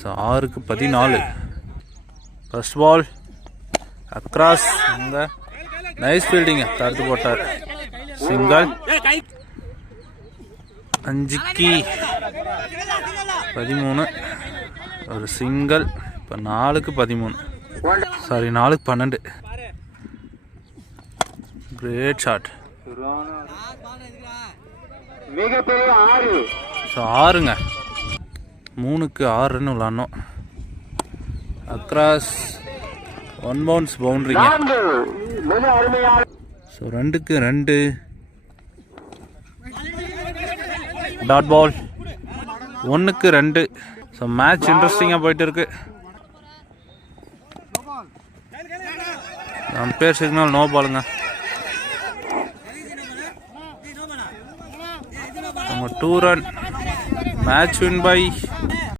So 6க்கு 14. First ball across. அங்கே nice ஃபீல்டிங்க, தடுத்து போட்டார். சிங்கிள். 5க்கு 13. ஒரு சிங்கிள். இப்போ 4க்கு 13. சாரி, 4க்கு 12. Great shot. ஸோ 6ங்க. 3க்கு 6 ரன் விளாடணும். அக்ராஸ் 1 பவுன்ஸ் பவுண்ட்ரிங்க. ஸோ 2க்கு 2. Dot ball. 1க்கு 2. ஸோ மேட்ச் இன்ட்ரெஸ்டிங்காக போயிட்டு இருக்கு. அம்பையர் சிக்னல் நோ பாலுங்க. நம்ம 2 ரன். Match win by